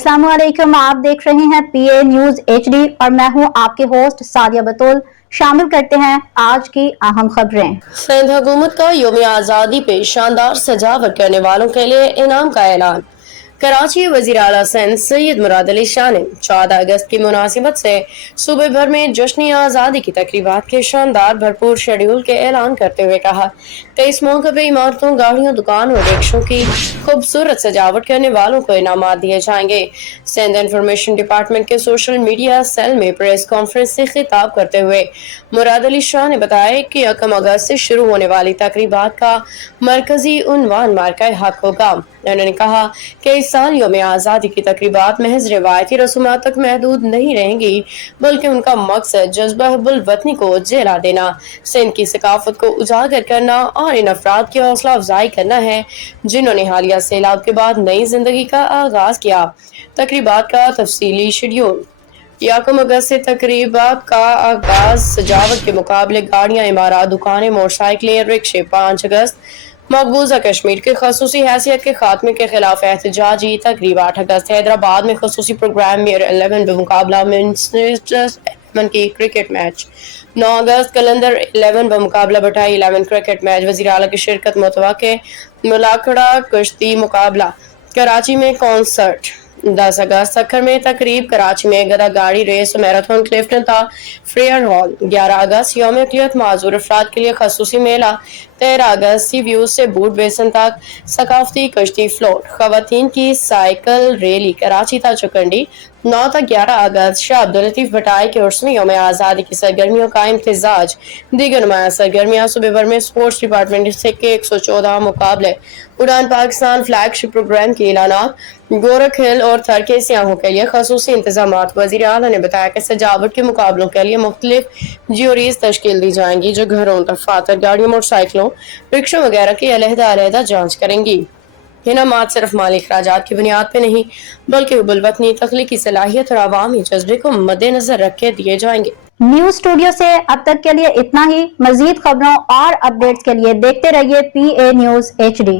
अस्सलाम वालेकुम, आप देख रहे हैं PA न्यूज HD और मैं हूं आपके होस्ट सादिया बतूल। शामिल करते हैं आज की अहम खबरें। सिंध हुकूमत का यौम आज़ादी पे शानदार सजावट करने वालों के लिए इनाम का ऐलान। कराची वज़ीर आला सिंध सैयद मुराद अली शाह ने 14 अगस्त की मुनासिबत से सूबे भर में जश्न आज़ादी की तकरीबात के शानदार भरपूर शेड्यूल के ऐलान करते हुए कहा कि इस मौके पर इमारतों, गाड़ियों, दुकानों और रिक्शों की खूबसूरत सजावट करने वालों को इनामात दिए जाएंगे। सिंध इंफॉर्मेशन डिपार्टमेंट के सोशल मीडिया सेल में प्रेस कॉन्फ्रेंस से खिताब करते हुए मुराद अली शाह ने बताया कि 1 अगस्त से शुरू होने वाली तकरीबात का मरकजी उन्वान मार्का हक होगा। उन्होंने कहा कि इस साल यौम आज़ादी की तकरीबात महज रिवायती रसूमात तक महदूद नहीं रहेंगी, बल्कि उनका मकसद जज्बा हुब्बुल वतनी को जला देना, सिंध की सकाफत को उजागर करना और इन अफराद की हौसला अफजाई करना है जिन्होंने हालिया सैलाब के बाद नई जिंदगी का आगाज किया। तकरीबात का तफसीली शेड्यूल। 1 अगस्त से तकरीबात का आगाज सजावट के मुकाबले गाड़ियां, इमारत, दुकानें, मोटरसाइकिलें, रिक्शे। 5 अगस्त मकबूजा कश्मीर के खसूसी हैसियत के खात्मे के खिलाफ एहतजाजी तकरीब। 8 अगस्त हैदराबाद में खसूसी प्रोग्राम में 11 बमुकाबला की क्रिकेट मैच। 9 अगस्त कलंदर 11 बमुकाबला बटाई 11 क्रिकेट मैच। वज़ीर आला की शिरकत मुतवक्के। मुलाकड़ा कुश्ती मुकाबला। कराची में कॉन्सर्ट। 10 अगस्त सखर में तकरीब। कराची में गदा गाड़ी रेस, मैराथन, क्लिफ्टन था फेयर हॉल। 11 अगस्त यौम अक़लियत माजूर अफराद के लिए खसूसी मेला। 13 अगस्त सी व्यूज से बूट बेसन तक सकाफती कश्ती फ्लोट। खवातीन की साइकिल रैली कराची था चुकंडी। 9 तक 11 अगस्त शाह अब्दुल लतीफ भटाई के उर्स में यौम आज़ादी की सरगर्मियों का इम्तिजाज। दीगर नुमाया सरगर्मियाँ सूबे भर में स्पोर्ट्स डिपार्टमेंट से के 114 मुकाबले। उड़ान पाकिस्तान फ्लैगशिप प्रोग्राम के ऐलानात। गोरख हिल और थर के सियाहों के लिए खसूसी इंतजाम। वज़ीर आला ने बताया कि सजावट के मुकाबलों के लिए मुख्तलिफ ज्यूरीज तश्कील दी जाएंगी जो घरों, दफातर, गाड़ियों, मोटरसाइकिलों, रिक्शों वगैरह की अलहदा जांच करेंगी। इनामात सिर्फ माली अखराजात की बुनियाद पर नहीं, बल्कि हुब्बुल वतनी, तख्लीकी सलाहियत और अवामी जज्बे को मद्देनजर रख के दिए जाएंगे। न्यूज स्टूडियो से अब तक के लिए इतना ही। मजीद खबरों और अपडेट्स के लिए देखते रहिए PA न्यूज HD।